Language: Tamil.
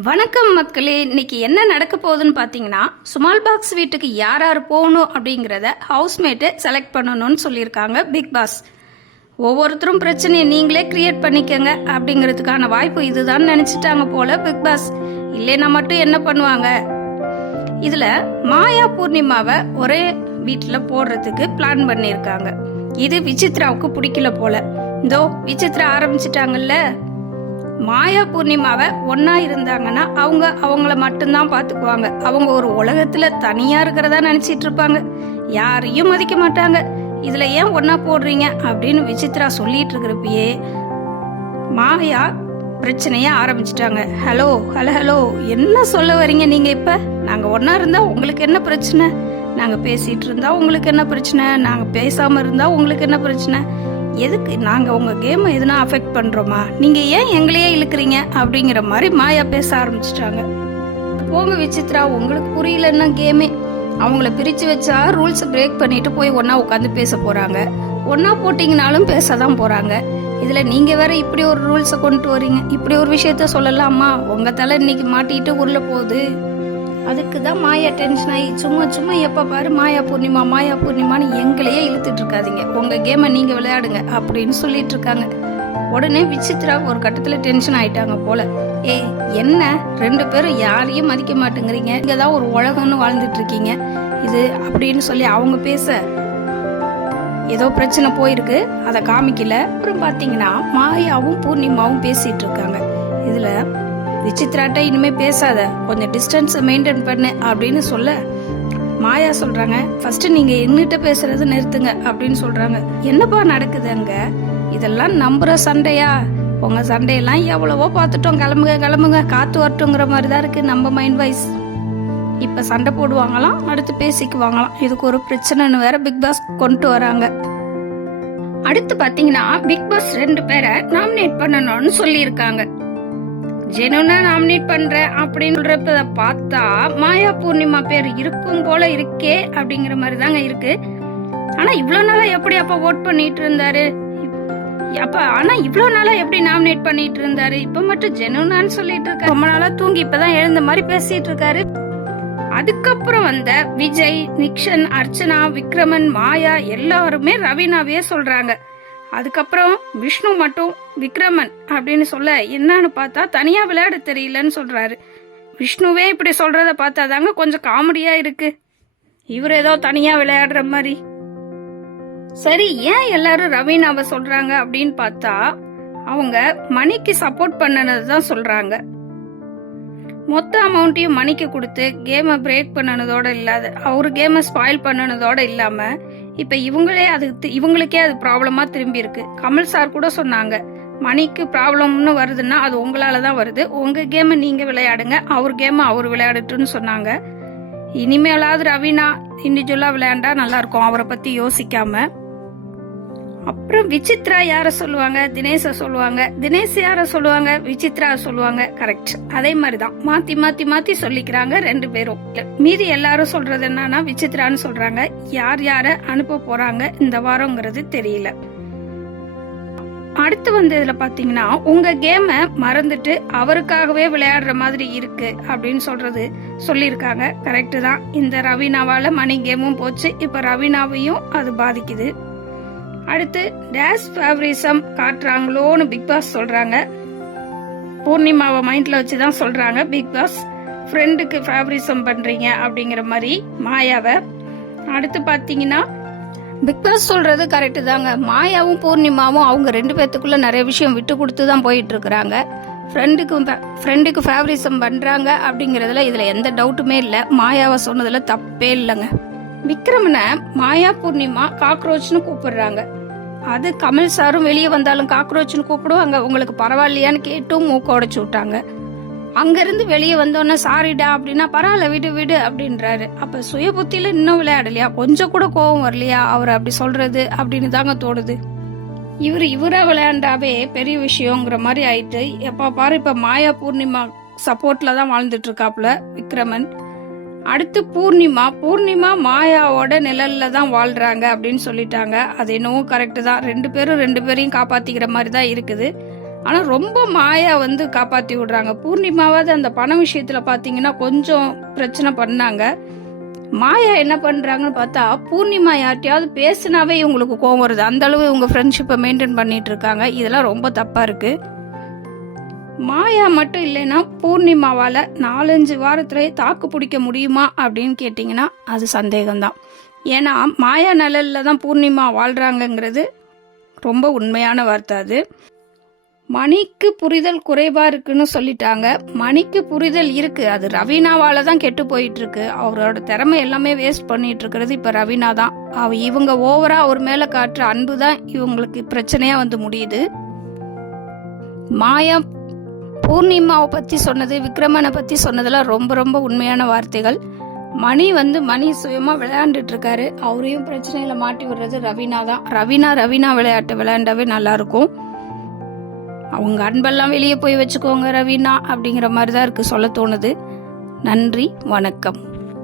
வணக்கம் மக்களே இன்னைக்கு என்ன நடக்க போகுதுன்னு பார்த்தீங்கன்னா சுமால் பாக்ஸ் வீட்டுக்கு யார் யார் போகணும் அப்படிங்கிறத ஹவுஸ்மேட்டு செலக்ட் பண்ணணும்னு சொல்லியிருக்காங்க பிக் பாஸ் ஒவ்வொருத்தரும் பிரச்சனையை நீங்களே கிரியேட் பண்ணிக்கங்க அப்படிங்கிறதுக்கான வாய்ப்பு இதுதான் நினச்சிட்டாங்க போல பிக் பாஸ் இல்லைன்னா மட்டும் என்ன பண்ணுவாங்க? இதில் மாயா பூர்ணிமாவை ஒரே வீட்டில் போடுறதுக்கு பிளான் பண்ணியிருக்காங்க. இது விசித்ராவுக்கு பிடிக்கல போல. இதோ விசித்ரா ஆரம்பிச்சிட்டாங்கல்ல? மாயா பூர்ணிமாவை ஒன்னா இருந்தாங்கன்னா அவங்க அவங்கள மட்டும்தான் பார்த்துக்குவாங்க. அவங்க ஒரு உலகத்துல தனியா இருக்கிறதா நினைச்சிட்டு இருப்பாங்க. யாரையும் மதிக்க மாட்டாங்க. இதுல ஏன் ஒன்னா போடுறீங்க அப்படின்னு விசித்ரா சொல்லிட்டு இருக்கிறப்பயே மாயா பிரச்சனைய ஆரம்பிச்சிட்டாங்க. ஹலோ ஹலோ ஹலோ என்ன சொல்ல வரீங்க நீங்க இப்ப? நாங்க ஒன்னா இருந்தா உங்களுக்கு என்ன பிரச்சனை? நாங்க பேசிட்டு இருந்தா உங்களுக்கு என்ன பிரச்சனை? நாங்க பேசாம இருந்தா உங்களுக்கு என்ன பிரச்சனை? எதுக்கு? நாங்கள் உங்கள் கேமை எதுனா அஃபெக்ட் பண்ணுறோமா நீங்கள் ஏன் எங்களையே இழுக்கிறீங்க? அப்படிங்கிற மாதிரி மாயா பேச ஆரம்பிச்சிட்டாங்க. போங்க விசித்ரா உங்களுக்கு புரியலன்னா கேமே அவங்கள பிரித்து வச்சா ரூல்ஸை பிரேக் பண்ணிட்டு போய் ஒன்றா உட்காந்து பேச போகிறாங்க ஒன்றா போட்டிங்கனாலும் பேச தான் போகிறாங்க இதில் நீங்கள் வேற இப்படி ஒரு ரூல்ஸை கொண்டு வரீங்க. இப்படி ஒரு விஷயத்த சொல்லலாமா? உங்கள் தலை இன்னைக்கு மாட்டிட்டு உருள போகுது. அதுக்கு தான் மாயா டென்ஷன் ஆகி சும்மா சும்மா எப்போ பாரு மாயா பூர்ணிமா மாயா பூர்ணிமான்னு எங்களையே இழுத்துட்டு இருக்காதிங்க. உங்கள் கேமை நீங்கள் விளையாடுங்க அப்படின்னு சொல்லிட்டு இருக்காங்க. உடனே விசித்ரா ஒரு கட்டத்தில் டென்ஷன் ஆயிட்டாங்க போல. ஏய் என்ன? ரெண்டு பேரும் யாரையும் மதிக்க மாட்டேங்கிறீங்க. இங்கே தான் ஒரு உலகம்னு வாழ்ந்துட்டு இருக்கீங்க. இது அப்படின்னு சொல்லி அவங்க பேச ஏதோ பிரச்சனை போயிருக்கு. அதை காமிக்கல. அப்புறம் பார்த்தீங்கன்னா மாயாவும் பூர்ணிமாவும் பேசிகிட்டு இருக்காங்க. இதில் விசித்ராட்ட இனிமே பேசாத. கொஞ்சம் டிஸ்டன்ஸ் மெயின்டைன் பண்ணு அப்படின்னு சொல்ல மாயா சொல்றாங்க. ஃபர்ஸ்ட் நீங்க என்கிட்ட பேசுறது நிறுத்துங்க அப்படின்னு சொல்றாங்க. என்னப்பா நடக்குது அங்க? இதெல்லாம் நம்புற சண்டையா? உங்க சண்டையெல்லாம் எவ்வளவோ பார்த்துட்டோம். கிளம்புங்க கிளம்புங்க. காத்து வரட்டுங்கிற மாதிரி தான் இருக்கு நம்ம மைண்ட் வைஸ் இப்ப சண்டை போடுவாங்களாம் அடுத்து பேசிக்குவாங்களாம். இதுக்கு ஒரு பிரச்சனைன்னு வேற பிக் பாஸ் கொண்டு வராங்க. அடுத்து பாத்தீங்கன்னா பிக் பாஸ் ரெண்டு பேரை நாமினேட் பண்ணணும்னு சொல்லியிருக்காங்க. ஜெனுனா நாமினேட் பண்ற அப்படின்னு சொல்றப்ப பார்த்தா மாயா பூர்ணிமா பேர் இருக்கும் போல இருக்கே அப்படிங்கிற மாதிரி தாங்க இருக்கு. ஆனா இவ்வளவு நாளா எப்படி அப்ப ஓட் பண்ணிட்டு இருந்தாரு? அப்ப ஆனா இவ்வளவு நாளா எப்படி நாமினேட் பண்ணிட்டு இருந்தாரு? இப்ப மட்டும் ஜெனுனான்னு சொல்லிட்டு இருக்காரு. ரொம்ப நாளா தூங்கி இப்பதான் எழுந்த மாதிரி பேசிட்டு இருக்காரு. அதுக்கப்புறம் வந்த விஜய் நிக்ஷன் அர்ச்சனா விக்ரமன் மாயா எல்லாருமே ரவீனாவே சொல்றாங்க. அதுக்கப்புறம் விஷ்ணு மட்டும் விக்ரமன் அப்படின்னு சொல்ல என்னன்னு பார்த்தா தனியா விளையாட தெரியலன்னு சொல்றாரு. விஷ்ணுவே இப்படி சொல்றத பார்த்தா தாங்க கொஞ்சம் காமெடியா இருக்கு. இவர் ஏதோ தனியா விளையாடுற மாதிரி. சரி ஏன் எல்லாரும் ரவீனாவை சொல்றாங்க அப்படின்னு பார்த்தா அவங்க மணிக்கு சப்போர்ட் பண்ணனது தான் சொல்றாங்க. மொத்த அமௌண்ட்டையும் மணிக்கு கொடுத்து கேமை பிரேக் பண்ணனதோட இல்லாத அவரு கேமை ஸ்பாயில் பண்ணனதோட இல்லாமல் இப்ப இவங்களே அது இவங்களுக்கே அது ப்ராப்ளமா திரும்பி இருக்கு. கமல் சார் கூட சொன்னாங்க மணிக்கு ப்ராப்ளம்னு வருதுன்னா அது உங்களால தான் வருது. உங்க கேமை நீங்க விளையாடுங்க. அவர் கேமை அவர் விளையாடட்டுன்னு சொன்னாங்க. இனிமேலாவது ரவீனா இண்டிவிஜுவலா விளையாண்டா நல்லா இருக்கும். அவரை பத்தி யோசிக்காம. அப்புறம் விசித்ரா யார சொல்லுவாங்க? தினேஷ சொல்லுவாங்க. தினேஷ் யார சொல்லுவாங்க? விசித்ரா சொல்லுவாங்க. கரெக்ட் அதே மாதிரிதான். மாத்தி மாத்தி மாத்தி சொல்லிக்கிறாங்க ரெண்டு பேரும். மீதி எல்லாரும் சொல்றது என்னன்னா விசித்ரான்னு சொல்றாங்க. யார் யார அனுப்ப போறாங்க இந்த வாரங்கிறது தெரியல. அடுத்து வந்து இதுல பாத்தீங்கன்னா உங்க கேம மறந்துட்டு அவருக்காகவே விளையாடுற மாதிரி இருக்கு அப்படின்னு சொல்றது சொல்லியிருக்காங்க. கரெக்டு தான். இந்த ரவீனாவால மணி கேமும் போச்சு. இப்ப ரவீனாவையும் அது பாதிக்குது. அடுத்து டேஸ் ஃபேவரிசம் காட்டுறாங்களோன்னு பிக் பாஸ் சொல்றாங்க. பூர்ணிமாவை மைண்ட்ல வச்சு தான் சொல்றாங்க பிக் பாஸ் ஃப்ரெண்டுக்கு ஃபேவரிசம் பண்றீங்க அப்படிங்கிற மாதிரி மாயாவை. அடுத்து பாத்தீங்கன்னா பிக் பாஸ் சொல்றது கரெக்டு தாங்க. மாயாவும் பூர்ணிமாவும் அவங்க ரெண்டு பேர்த்துக்குள்ள நிறைய விஷயம் விட்டு கொடுத்து தான் போயிட்டு இருக்கிறாங்க ஃப்ரெண்டுக்கு ஃப்ரெண்டுக்கு ஃபேவரிசம் பண்றாங்க அப்படிங்கிறதுல இதுல எந்த டவுட்டுமே இல்லை. மாயாவை சொன்னதுல தப்பே இல்லைங்க. விக்ரமனை மாயா பூர்ணிமா காக்ரோச்னு கூப்பிடுறாங்க. அது கமல் சாரும் வெளியே வந்தாலும் காக்ரோச்னு கூப்பிடுவாங்க. உங்களுக்கு பரவாயில்லையான்னு கேட்டும் மூக்க உடச்சு விட்டாங்க. அங்கிருந்து வெளியே வந்தோன்னே சாரிடா அப்படின்னா பரவாயில்ல விடு விடு அப்படின்றாரு. அப்போ சுய புத்தியில் இன்னும் விளையாடலையா? கொஞ்சம் கூட கோபம் வரலையா? அவர் அப்படி சொல்றது அப்படின்னு தாங்க தோணுது. இவர் இவராக விளையாண்டாவே பெரிய விஷயங்கிற மாதிரி ஆயிட்டு எப்போ பாரு இப்போ மாயா பூர்ணிமா சப்போர்ட்ல தான் வாழ்ந்துட்டு இருக்காப்ல விக்ரமன். அடுத்து பூர்ணிமா. பூர்ணிமா மாயாவோட நிழல்ல தான் வாழ்றாங்க அப்படின்னு சொல்லிட்டாங்க. அது என்னவோ கரெக்டு தான். ரெண்டு பேரும் ரெண்டு பேரையும் காப்பாத்திக்கிற மாதிரி தான் இருக்குது. ஆனால் ரொம்ப மாயா வந்து காப்பாற்றி விடுறாங்க. பூர்ணிமாவாவது அந்த பண விஷயத்தில் பார்த்தீங்கன்னா கொஞ்சம் பிரச்சனை பண்ணாங்க. மாயா என்ன பண்ணுறாங்கன்னு பார்த்தா பூர்ணிமா யார்ட்டையாவது பேசினாவே இவங்களுக்கு கோவம் வருது. அந்த அளவு இவங்க ஃப்ரெண்ட்ஷிப்பை மெயின்டைன் பண்ணிட்டு இருக்காங்க. இதெல்லாம் ரொம்ப தப்பாக இருக்குது மாயா மட்டும் இல்லைன்னா பூர்ணிமாவால் நாலஞ்சு வாரத்திலே தாக்கு பிடிக்க முடியுமா அப்படின்னு கேட்டிங்கன்னா அது சந்தேகம்தான். ஏன்னா மாயா நிழலில் தான் பூர்ணிமா வாழ்கிறாங்கங்கிறது ரொம்ப உண்மையான வார்த்தை அது. மணிக்கு புரிதல் குறைவா இருக்குன்னு சொல்லிட்டாங்க. மணிக்கு புரிதல் இருக்கு. அது ரவீனாவால தான் கெட்டு போயிட்டு இருக்கு அவரோட திறமை எல்லாமே வேஸ்ட் பண்ணிட்டு இருக்கிறது இப்ப ரவீனா தான். அவ இவங்க ஓவரா அவர் மேல காட்டுற அன்பு தான் இவங்களுக்கு பிரச்சனையா வந்து முடியுது. மாயா பூர்ணிமாவை பற்றி சொன்னது விக்ரமனை பற்றி சொன்னதெல்லாம் ரொம்ப ரொம்ப உண்மையான வார்த்தைகள். மணி வந்து மணி சுயமாக விளையாண்டுட்டு இருக்காரு அவரையும் பிரச்சனையில மாட்டி விடுறது ரவீனா தான். ரவீனா ரவீனா விளையாட்டு விளையாண்டாவே நல்லா இருக்கும் அவங்க அன்பெல்லாம் வெளியே போய் வச்சுக்கோங்க ரவீனா அப்படிங்கிற மாதிரி தான் இருக்கு சொல்ல தோணுது. நன்றி வணக்கம்.